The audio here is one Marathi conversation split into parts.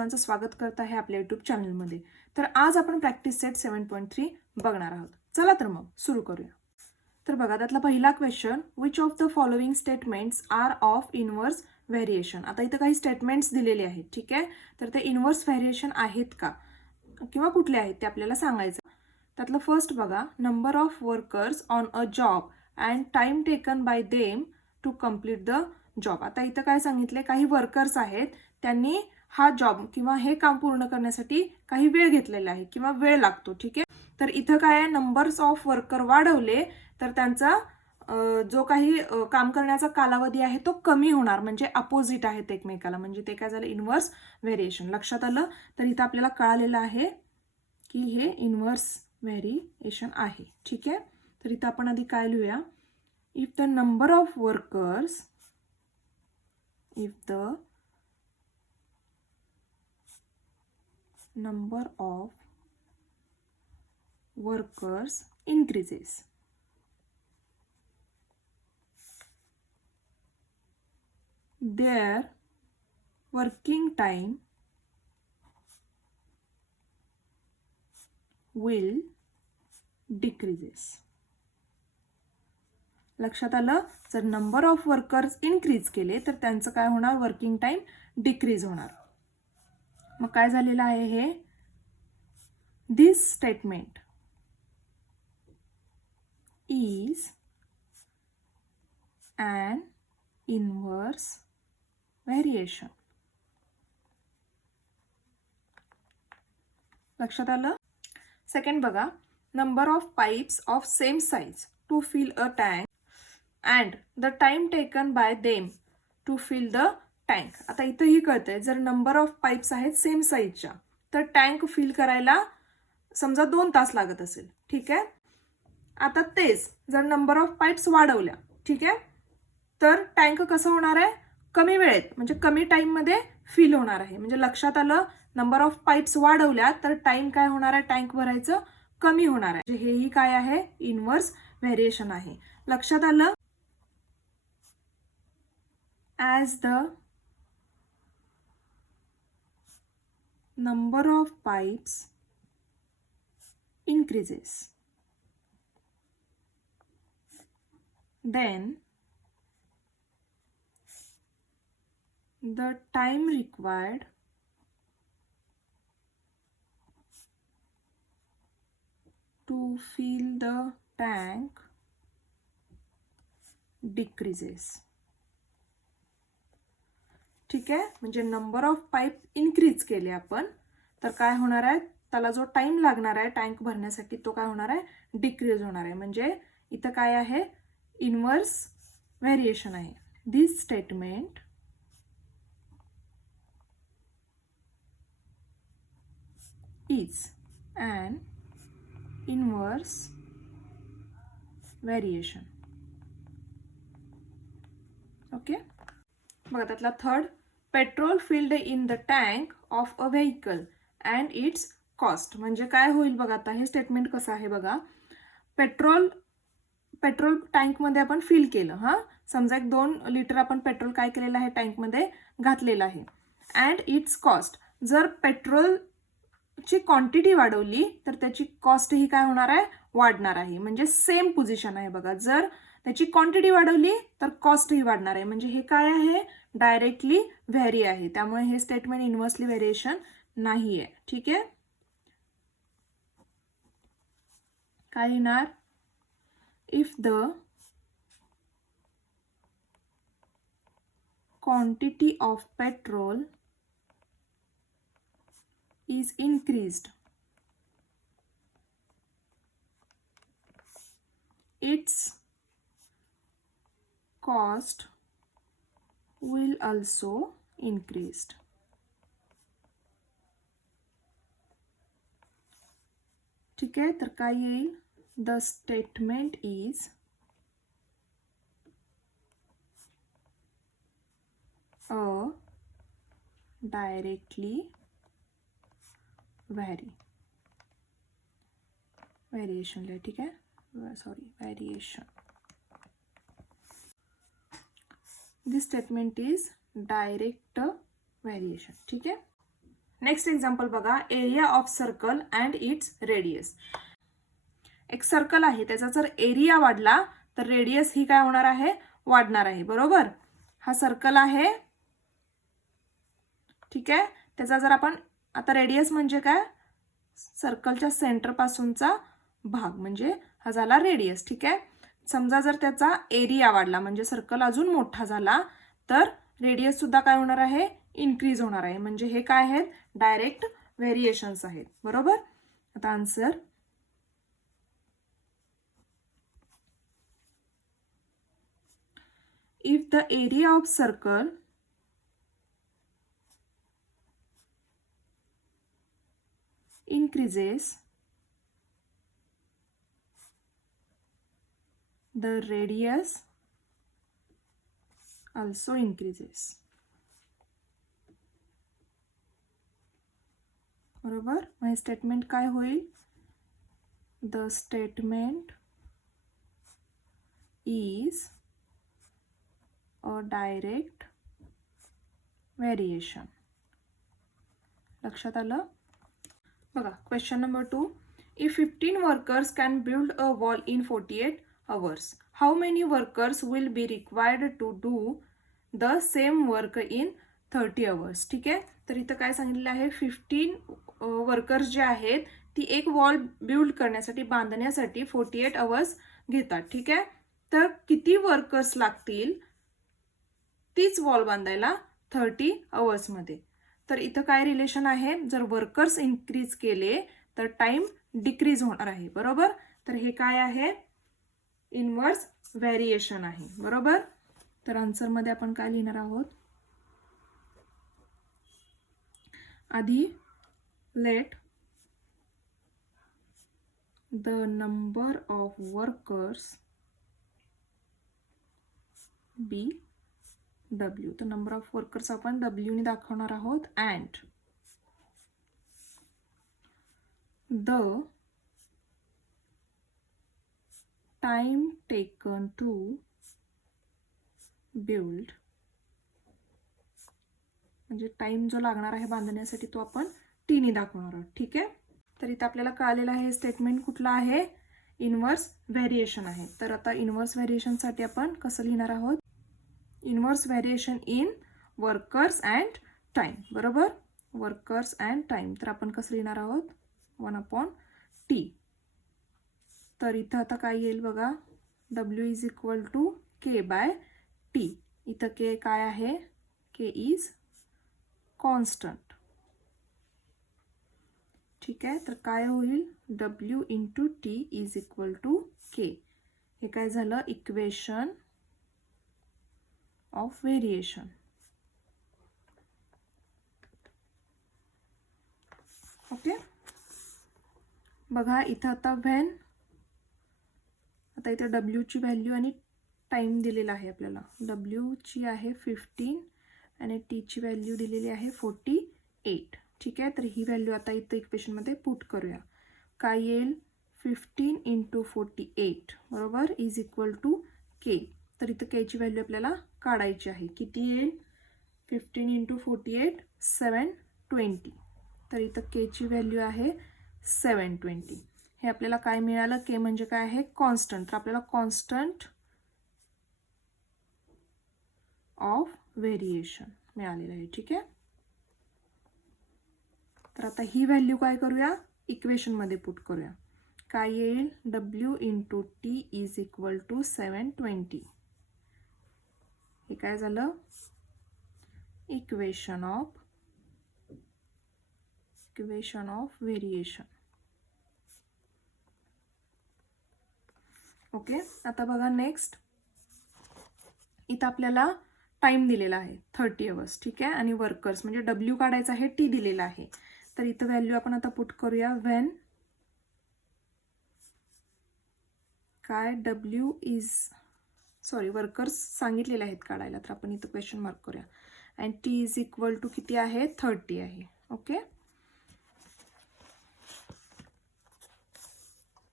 सर्वांचं स्वागत करत आहे आपल्या यूट्यूब चॅनलमध्ये. तर आज आपण प्रॅक्टिस सेट 7.3 बघणार आहोत. चला तर मग सुरू करूया. तर बघा, त्यातला पहिला question, which of the following statements are of inverse variation. आता इथं काही स्टेटमेंट्स दिलेले आहेत, ठीक आहे. तर ते इनव्हर्स व्हेरिएशन आहेत का किंवा कुठले आहेत ते आपल्याला सांगायचं. त्यातलं फर्स्ट बघा, number of workers on a job and time taken by them to complete the job. आता इथं काय सांगितले, काही वर्कर्स आहेत, त्यांनी हा जॉब किंवा हे काम पूर्ण करण्यासाठी काही वेळ घेतलेला आहे किंवा वेळ लागतो, ठीक आहे. तर इथं काय आहे, नंबर्स ऑफ वर्कर वाढवले तर त्यांचा जो काही काम करण्याचा कालावधी आहे तो कमी होणार, म्हणजे अपोजिट आहेत एकमेकाला, म्हणजे ते काय झालं, इनव्हर्स व्हेरिएशन. लक्षात आलं. तर इथं आपल्याला कळालेलं आहे की हे इनव्हर्स व्हेरिएशन आहे, ठीक आहे. तर इथं आपण आधी काय लिहूया, if the number of workers, if the number of workers increases, their working time will decreases. लक्षात आलं. जर नंबर ऑफ वर्कर्स इन्क्रीज केले तर त्यांचं काय होणार, वर्किंग टाइम डिक्रीज होणार. मग काय झालेलं आहे हे, this statement is an inverse variation. लक्षात आलं. सेकंड बघा, number of pipes of same size to fill a tank and the time taken by them to fill the tank. आता इथंही कळतंय, जर नंबर ऑफ पाइप्स आहेत सेम साईजच्या तर टँक फिल करायला समजा 2 तास लागत असेल, ठीक आहे. आता तेच जर नंबर ऑफ पाइप्स वाढवल्या, ठीक आहे, तर टँक कसं होणार आहे, कमी वेळेत म्हणजे कमी टाइममध्ये फिल होणार आहे. म्हणजे लक्षात आलं, नंबर ऑफ पाइप्स वाढवल्या तर टाइम काय होणार आहे, टँक भरायचं कमी होणार आहे. म्हणजे हेही काय आहे, इनव्हर्स व्हेरिएशन आहे. लक्षात आलं. as the number of pipes increases, then the time required to fill the tank decreases. ठीक आहे. म्हणजे नंबर ऑफ पाईप इन्क्रीज केले आपण तर काय होणार आहे, त्याला जो टाइम लागणार आहे टँक भरण्यासाठी तो काय होणार आहे, डिक्रीज होणार आहे. म्हणजे इथं काय आहे, इनव्हर्स व्हेरिएशन आहे. This statement is an inverse variation. Okay. बघा, त्यातला third, petrol filled in the tank of a vehicle and its cost. म्हणजे काय होईल बघा, आता हे स्टेटमेंट कसं आहे बघा, पेट्रोल टँकमध्ये आपण फिल केलं. समजा 2 लिटर आपण पेट्रोल काय केलेलं आहे, टँकमध्ये घातलेलं आहे. अँड इट्स कॉस्ट, जर पेट्रोलची क्वांटिटी वाढवली तर त्याची कॉस्ट ही काय होणार आहे, वाढणार आहे. म्हणजे सेम पोझिशन आहे बघा, जर त्याची क्वांटिटी वाढवली तर कॉस्ट ही वाढणार आहे. म्हणजे हे काय आहे, डायरेक्टली व्हेरी आहे. त्यामुळे हे स्टेटमेंट इनव्हर्सली व्हेरिएशन नाही आहे, ठीक आहे. काय येणार, if the quantity of petrol is increased, it's cost will also increased. ठीक आहे. तर काय येईल, the statement is a directly variation, ठीक आहे, sorry, variation. This statement is direct variation, ठीक आहे. नेक्स्ट एक्झाम्पल बघा, area of circle and its radius. एक सर्कल आहे, त्याचा जर एरिया वाढला तर रेडियस ही काय होणार आहे, वाढणार आहे. बरोबर, हा सर्कल आहे, ठीक आहे. त्याचा जर आपण आता रेडियस म्हणजे काय, सर्कलच्या सेंटर पासूनचा भाग म्हणजे हा झाला रेडियस. ठीक आहे. समजा जर त्याचा एरिया वाढला म्हणजे सर्कल अजून मोठा झाला तर रेडियस सुद्धा काय होणार आहे, इन्क्रीज होणार आहे. म्हणजे हे काय आहेत, डायरेक्ट व्हेरिएशन्स आहेत. बरोबर. आता answer, if the area of circle increases, the radius also increases. बरोबर. मग स्टेटमेंट काय होईल, the statement is a direct variation. लक्षात आलं. बघा, question number 2. If 15 workers can build a wall in 48 hours, how many workers will be required to do the same work in 30 hours? ठीक आहे. तर इथं काय सांगितलेलं आहे, 15 वर्कर्स जे आहेत ती एक वॉल बिल्ड करण्यासाठी, बांधण्यासाठी 48 आवर्स घेतात. ठीक आहे. तर किती वर्कर्स लागतील तीच वॉल बांधायला 30 आवर्समध्ये. तर इथं काय रिलेशन आहे, जर वर्कर्स इन्क्रीज केले तर टाइम डिक्रीज होणार आहे. बरोबर. तर हे काय आहे, इनवर्स व्हेरिएशन आहे. बरोबर. तर आन्सरमध्ये आपण काय लिहिणार आहोत, आधी let the number of workers be W. तर नंबर ऑफ वर्कर्स आपण W ने दाखवणार आहोत. And the time taken to build, म्हणजे टाइम जो लागणार आहे बांधण्यासाठी तो आपण T ने दाखवणार आहोत. ठीक आहे. तर इथं आपल्याला कळालेलं आहे स्टेटमेंट कुठलं आहे, इनवर्स व्हेरिएशन आहे. तर आता इनवर्स व्हेरिएशनसाठी आपण कसं लिहिणार आहोत, inverse variation in workers and time. बरोबर. Workers and time. तर आपण कसं लिहिणार आहोत, 1/T. तर इथं आता काय येईल बघा, W is equal to K/T. इथं K काय आहे, K इज कॉन्स्टंट. ठीक आहे. तर काय होईल, W into T is equal to K. हे काय झालं, इक्वेशन ऑफ व्हेरिएशन. ओके. बघा इथं आता व्हेन, आता इथे W ची व्हॅल्यू आणि टाइम दिलेला आहे आपल्याला. W ची आहे 15 आणि T ची व्हॅल्यू दिलेली आहे 48. ठीक आहे. तर ही व्हॅल्यू आता इथं इक्वेशनमध्ये पुट करूया. काय येईल, 15 इंटू 48 बरोबर इज इक्वल टू K. तर इथं K ची व्हॅल्यू आपल्याला काढायची आहे. किती येईल, 15 इंटू 48 720. तर इथं K ची व्हॅल्यू आहे 720. हे आपल्याला काय मिळालं, K म्हणजे काय आहे, कॉन्स्टंट. तर आपल्याला कॉन्स्टंट ऑफ व्हेरिएशन मिळालेलं आहे. ठीक आहे. तर आता ही व्हॅल्यू काय करूया, इक्वेशनमध्ये पुट करूया. काय येईल, W into T is equal to 720. हे काय झालं, इक्वेशन ऑफ व्हेरिएशन. ओके. आता बघा नेक्स्ट, इथं आपल्याला टाइम दिलेला आहे 30 आवर्स. ठीक आहे. आणि वर्कर्स म्हणजे W काढायचा आहे, T दिलेला आहे. तर इथं व्हॅल्यू आपण आता पुट करूया. व्हेन काय, W इज वर्कर्स सांगितलेले आहेत काढायला, तर आपण इथं क्वेश्चन मार्क करूया. And T is equal to किती आहे, 30 आहे. ओके.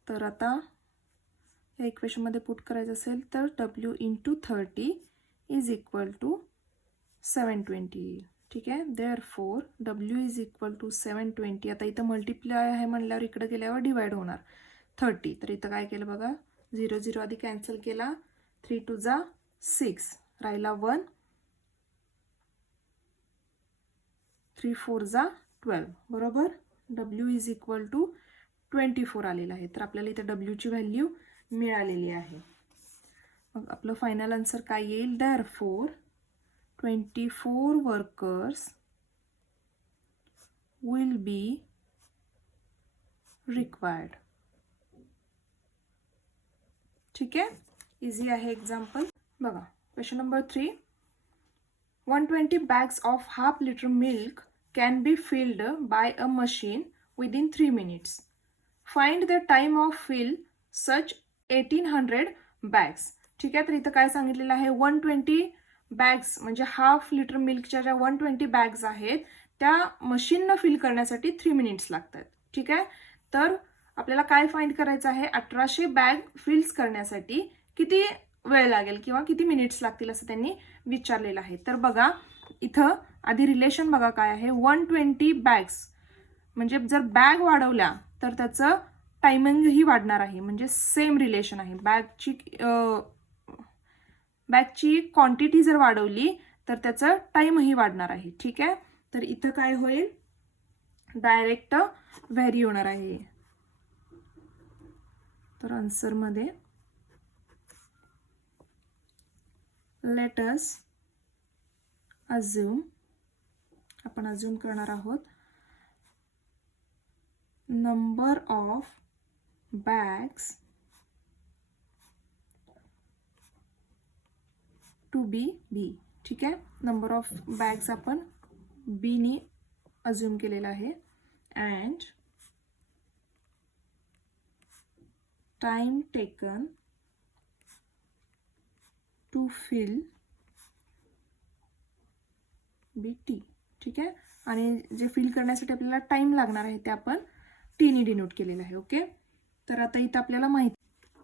तर आता या इक्वेशनमध्ये पुट करायचं असेल तर W इंटू 30 इज इक्वल टू 720 येईल. ठीक आहे. Therefore W is equal to 720. आता इथं मल्टिप्लाय आहे म्हणल्यावर इकडे गेल्यावर डिवाइड होणार 30. तर इथं काय केलं बघा, 0 0 आधी कॅन्सल केला, 3 2 जा 6, राहिला 1, 3 4 जा 12. बरोबर. W इज इक्वल टू 24 आलेलं आहे. तर आपल्याला इथं Wची व्हॅल्यू मिळालेली आहे. मग आपलं फायनल आन्सर काय येईल, therefore 24 workers will be required. ठीक आहे. इझी आहे एक्झाम्पल. बघा question number 3. 120 bags of half liter milk can be filled by a machine within 3 minutes. Find the time of fill such 1800 bags. ठीक आहे. तर इथं काय सांगितलेलं आहे, 120 बॅग्स म्हणजे हाफ लिटर मिल्कच्या ज्या 120 बॅग्स आहेत त्या मशीननं फिल करण्यासाठी 3 मिनिट्स लागतात. ठीक आहे. तर आपल्याला काय फाइंड करायचं आहे, 1800 बॅग फिल्स करण्यासाठी किती वेळ लागेल किंवा किती मिनिट्स लागतील असं त्यांनी विचारलेलं आहे. तर बघा इथं आधी रिलेशन बघा काय आहे, 120 बॅग्स म्हणजे जर बॅग वाढवल्या तर त्याचं टायमिंगही वाढणार आहे, म्हणजे सेम रिलेशन आहे. बॅगची क्वांटिटी जर वाढवली तर त्याचं टाईमही वाढणार आहे. ठीक आहे. तर इथं काय होईल, डायरेक्ट व्हॅरी होणार आहे. तर आन्सरमध्ये लेट अस अज्यूम, आपण अज्यूम करणार आहोत, number of bags to be बी. ठीक आहे. नंबर ऑफ बॅग्स आपण बीनी अज्यूम केलेला आहे. And time taken to fill B T. ठीक आहे. आणि जे फिल करण्यासाठी आपल्याला टाइम लागणार आहे ते आपण टीने डिनोट केलेलं आहे. ओके. तर आता इथं आपल्याला माहिती,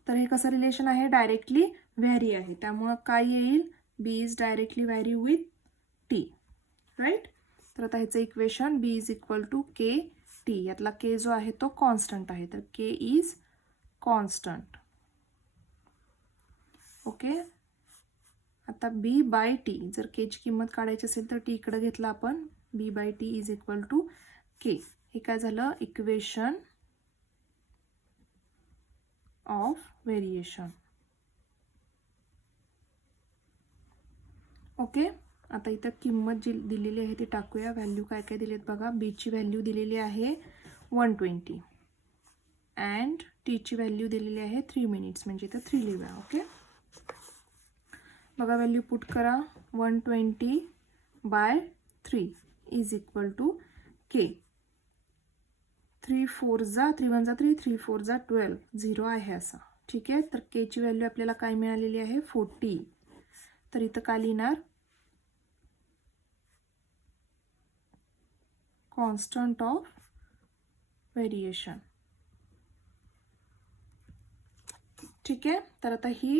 तर हे कसं रिलेशन आहे, डायरेक्टली व्हॅरी आहे. त्यामुळं काय येईल, B is directly vary with T. Right. तर आता ह्याचं equation B is equal to K T. यातला के जो आहे तो कॉन्स्टंट आहे, तर के इज कॉन्स्टंट. ओके. आता बी बाय टी, जर केची किंमत काढायची असेल तर टी इकडे घेतला आपण, B by T is equal to K. हे काय झालं, इक्वेशन ऑफ व्हेरिएशन. ओके. आता इथं किंमत जी दिलेली आहे ती टाकूया. व्हॅल्यू काय काय दिलेत बघा, बीची व्हॅल्यू दिलेली आहे 120 अँड टीची व्हॅल्यू दिलेली आहे 3 मिनिट्स, म्हणजे इथं 3 लिहूया. ओके. बघा व्हॅल्यू पुट करा, 120 बाय 3 इज इक्वल टू के. 3 4 जा 3 1 जा 3, 3 4 जा 12, 0 आहे असा. ठीक आहे. तर केची व्हॅल्यू आपल्याला काय मिळालेली आहे, 40. तर इथं काय लिहिणार, कॉन्स्टंट ऑफ व्हेरिएशन. ठीक आहे. तर आता ही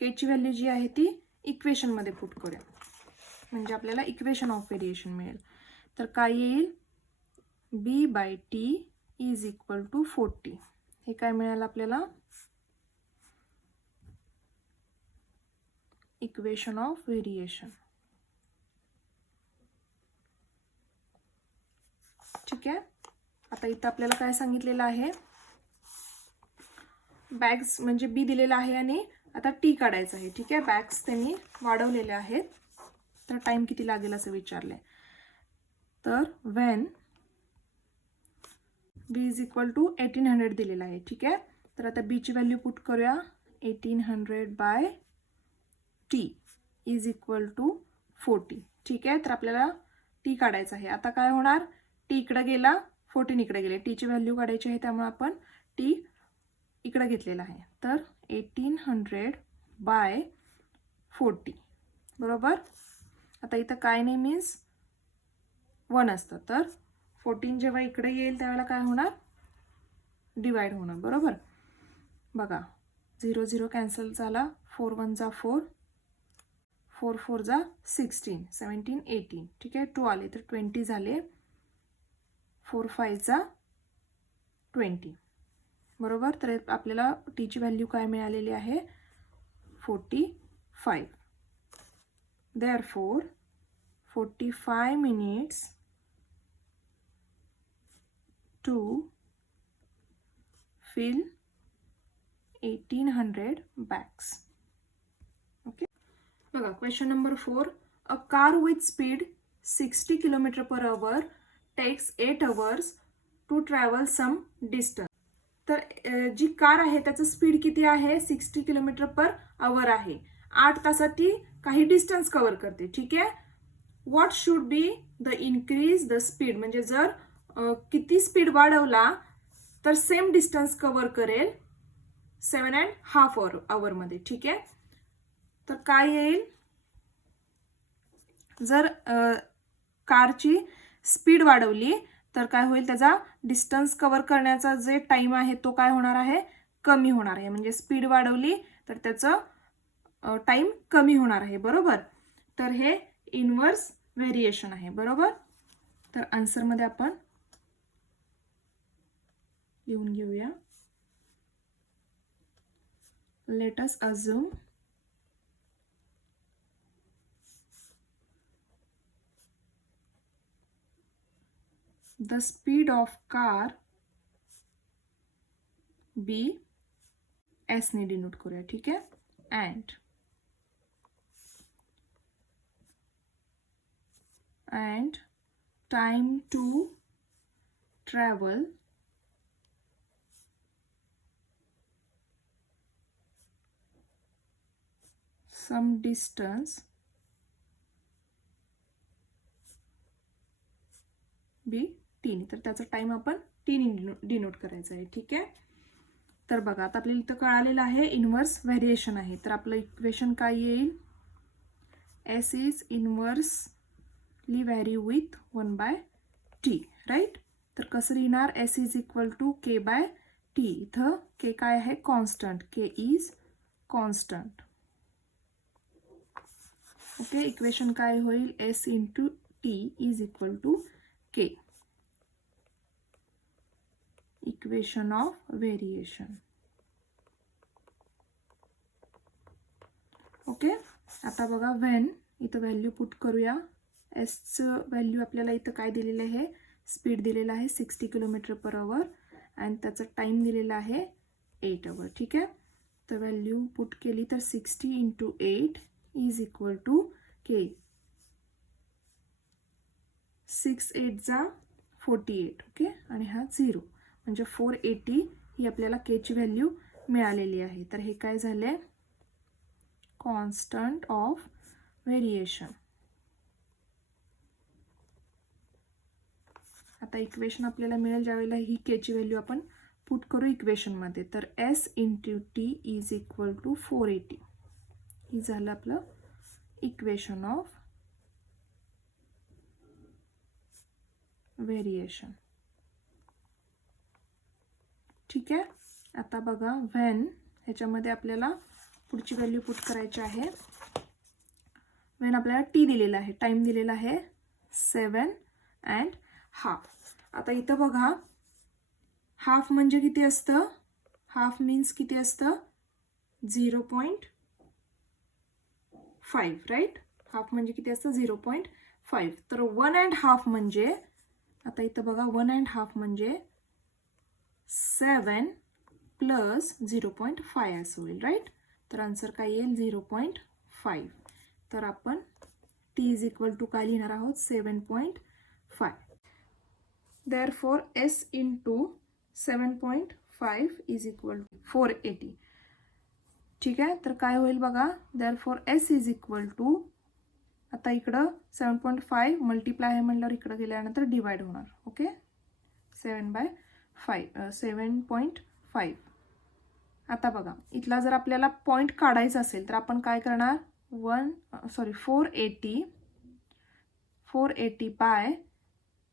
केची व्हॅल्यू जी आहे ती इक्वेशनमध्ये पुट करूया, म्हणजे आपल्याला इक्वेशन ऑफ व्हेरिएशन मिळेल. तर काय येईल, B by T is equal to 40. हे काय मिळालं आपल्याला, इक्वेशन ऑफ व्हेरिएशन. ठीक आहे. आता इथं आपल्याला काय सांगितलेलं आहे, बॅग्स म्हणजे बी दिलेला आहे आणि आता टी काढायचं आहे. ठीक आहे. बॅग्स त्यांनी वाढवलेले आहेत, तर टाइम किती लागेल असं विचारले. तर when B is equal to 1800 दिलेला आहे. ठीक आहे. तर आता बीची व्हॅल्यू पुट करूया, 1800 by T is equal to 40. ठीक आहे. तर आपल्याला टी काढायचं आहे. आता काय होणार, टी इकडे गेला, 14 इकडे गेले, टीची व्हॅल्यू काढायची आहे, त्यामुळे आपण टी इकडे घेतलेला आहे. तर 1800 बाय 40. बरोबर. आता इथं काय नाही मीन्स 1 असतं, तर 14 जेव्हा इकडे येईल त्यावेळेला काय होणार, डिवाइड होणार. बरोबर. बघा 0 0 कॅन्सल झाला, 4 1 जा 4, 4 4 जा 16, 17 18. ठीक आहे, 2 आले तर 20 झाले. 4 5 जा 20. बरोबर. तर आपल्याला टीची व्हॅल्यू काय मिळालेली आहे? 45. Therefore 45 minutes to fill 1800 bags. Okay. बघा, question number 4. A car with speed 60 km/h takes 8 hours to travel some distance. तर जी कार आहे त्याचं स्पीड किती आहे? 60 km/h आहे. 8 तासात ती काही डिस्टन्स कव्हर करते. ठीक आहे. What should be the increase the speed, म्हणजे जर किती स्पीड वाढवला तर सेम डिस्टन्स कव्हर करेल 7.5 hour. ठीक आहे. तर काय येईल? जर कारची स्पीड वाढवली तर काय होईल? त्याचा डिस्टन्स कव्हर करण्याचा जे टाइम आहे तो काय होणार आहे? कमी होणार आहे. म्हणजे स्पीड वाढवली तर त्याचं टाइम कमी होणार आहे. बरोबर. तर हे इनवर्स व्हेरिएशन आहे. बरोबर. तर आन्सरमध्ये आपण लिहून घेऊया. Let us assume the speed of car B S ने डिनोट करूया. ठीक आहे. and time to travel some distance B T. तर त्याचा टाइम आपण T ने डिनोट करायचा आहे. ठीक आहे. तर बघा, आता आपल्याला इथं कळालेलं आहे इनवर्स व्हेरिएशन आहे. तर आपलं इक्वेशन काय येईल? S is inversely vary with 1/T. Right. तर कसं लिहिणार? S is equal to K/T. इथं K काय आहे? Constant. K is constant. Okay. Equation काय होईल? S into T is equal to K. Equation of variation. Okay. आता बघा, व्हेन इथं व्हॅल्यू पुट करूया. एसचं व्हॅल्यू आपल्याला इथं काय दिलेलं आहे? स्पीड दिलेलं आहे 60 km/h आणि त्याचं टाइम दिलेला आहे 8 hours. ठीक आहे. तर व्हॅल्यू पुट केली तर 60 × 8 इज इक्वल टू K. 6 8 जा 48. ओके. आणि हा 0 म्हणजे 480 ही आपल्याला K ची व्हॅल्यू मिळालेली आहे. तर हे काय झाले? Constant of variation. आता इक्वेशन आपल्याला मिळेल ज्यावेळेला ही K ची व्हॅल्यू आपण पुट करू इक्वेशनमध्ये. तर S × T is equal to 480. ही झालं आपलं इक्वेशन ऑफ व्हेरिएशन. ठीक आहे. आता बघा, व्हेन ह्याच्यामध्ये आपल्याला पुढची व्हॅल्यू पुट करायची आहे. व्हेन आपल्याला T दिलेला आहे, टाइम दिलेला आहे 7.5. आता इथं बघा, हाफ म्हणजे किती असतं? हाफ मीन्स किती असतं? 0.5. राईट. हाफ म्हणजे किती असतं? 0.5. तर 1.5 म्हणजे, आता इथं बघा, 1.5 म्हणजे 7 + 0.5 असं होईल. राईट. तर आन्सर काय येईल? 0.5. तर आपण T इज इक्वल टू काय लिहिणार आहोत? 7.5. Therefore S into 7.5 is equal to 480. ठीक आहे. तर काय होईल बघा? Therefore S is equal to, आता इकडं 7.5 मल्टिप्लाय आहे म्हणल्यावर इकडं गेल्यानंतर डिवाइड होणार. ओके. 7/5. आता बघा, इथला जर आपल्याला पॉईंट काढायचा असेल तर आपण काय करणार? 480 बाय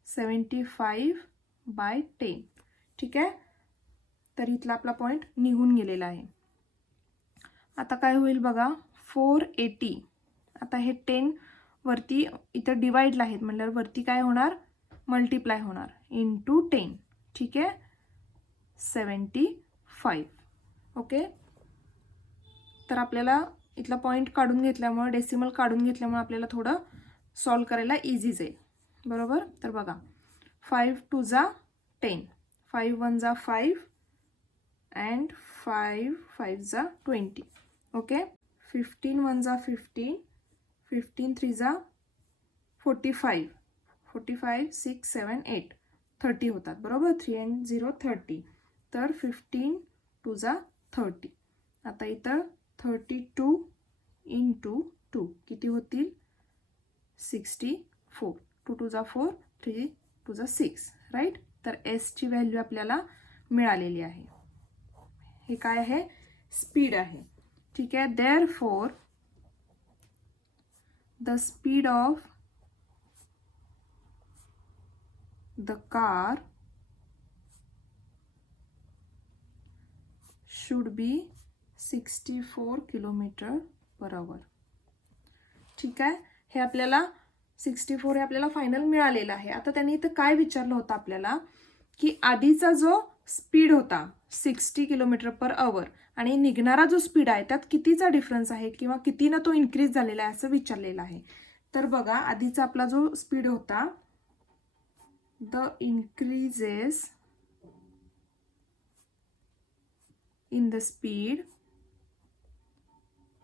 75/10. ठीक आहे. तर इथला आपला पॉईंट निघून गेलेला आहे. आता काय होईल बघा? 480 आता हे 10 वरती इथं डिवाइडला आहेत म्हटल्यावर वरती काय होणार, मल्टिप्लाय होणार इंटू 10. ठीक आहे, 75. ओके, तर आपल्याला इथला पॉईंट काढून घेतल्यामुळे, डेसिमल काढून घेतल्यामुळे आपल्याला थोडं सॉल्व करायला इझी जाईल. बरोबर, तर बघा 5 2 जा 10, 5 1 जा 5 अँड 5 5 जा 20. ओके, 15 1 जा 15, 15 3 जा 45, 45 6 7 8 30 होतात. बरोबर, 3 and 0 30. तर 15 2 जा 30. आता इथं 32 इंटू 2 किती होतील, 64. 2 2 जा 4, 3 2 जा 6. राईट, तर एसची व्हॅल्यू आपल्याला मिळालेली आहे. हे काय आहे, स्पीड आहे. ठीक आहे, therefore the speed of the car should be 64 km/h. ठीक आहे, हे आपल्याला 64 हे आपल्याला फायनल मिळालेलं आहे. आता त्यांनी इथं काय विचारलं होतं आपल्याला, की आधीचा जो स्पीड होता 60 km/h आणि निघणारा जो स्पीड आहे त्यात कितीचा डिफरन्स आहे किंवा कितीनं तो इन्क्रीज झालेला आहे असं विचारलेलं आहे. तर बघा, आधीचा आपला जो स्पीड होता, the increases in the speed,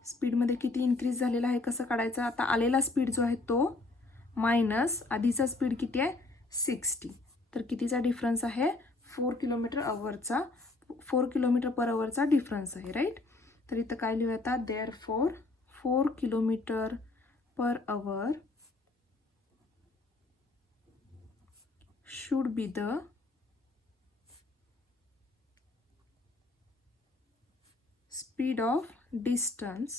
स्पीडमध्ये किती इन्क्रीज झालेला आहे कसं काढायचं. आता आलेला स्पीड जो आहे तो मायनस आधीचा स्पीड किती आहे 60, तर कितीचा डिफरन्स आहे 4 km/hचा, 4 km/hचा डिफरन्स आहे. राईट, तर इथं काय लिहूया आता, therefore 4 km/h should be the speed of distance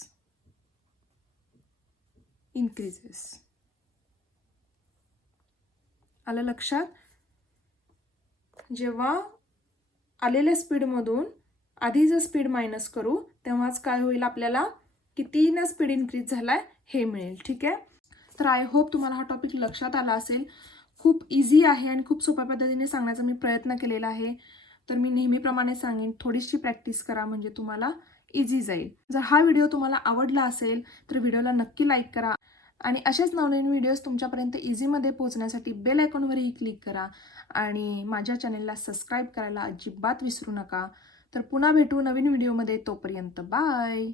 increases. आलं लक्षात, जेव्हा आलेल्या स्पीडमधून आधीचं स्पीड मायनस करू तेव्हाच काय होईल, आपल्याला कितीनं स्पीड इन्क्रीज झालाय हे मिळेल. ठीक आहे, तर आय होप तुम्हाला हा टॉपिक लक्षात आला असेल. खूप इझी आहे आणि खूप सोप्या पद्धतीने सांगण्याचा मी प्रयत्न केलेला आहे. तर मी नेहमीप्रमाणे सांगेन, थोडीशी प्रॅक्टिस करा म्हणजे तुम्हाला इझी जाईल. जर हा व्हिडिओ तुम्हाला आवडला असेल तर व्हिडिओला नक्की लाईक करा आणि असेच नवनवीन व्हिडिओज तुमच्यापर्यंत इझीमध्ये पोहोचण्यासाठी बेल आयकॉनवरही क्लिक करा आणि माझ्या चॅनेलला सबस्क्राईब करायला अजिबात विसरू नका. तर पुन्हा भेटू नवीन व्हिडिओमध्ये, तोपर्यंत बाय.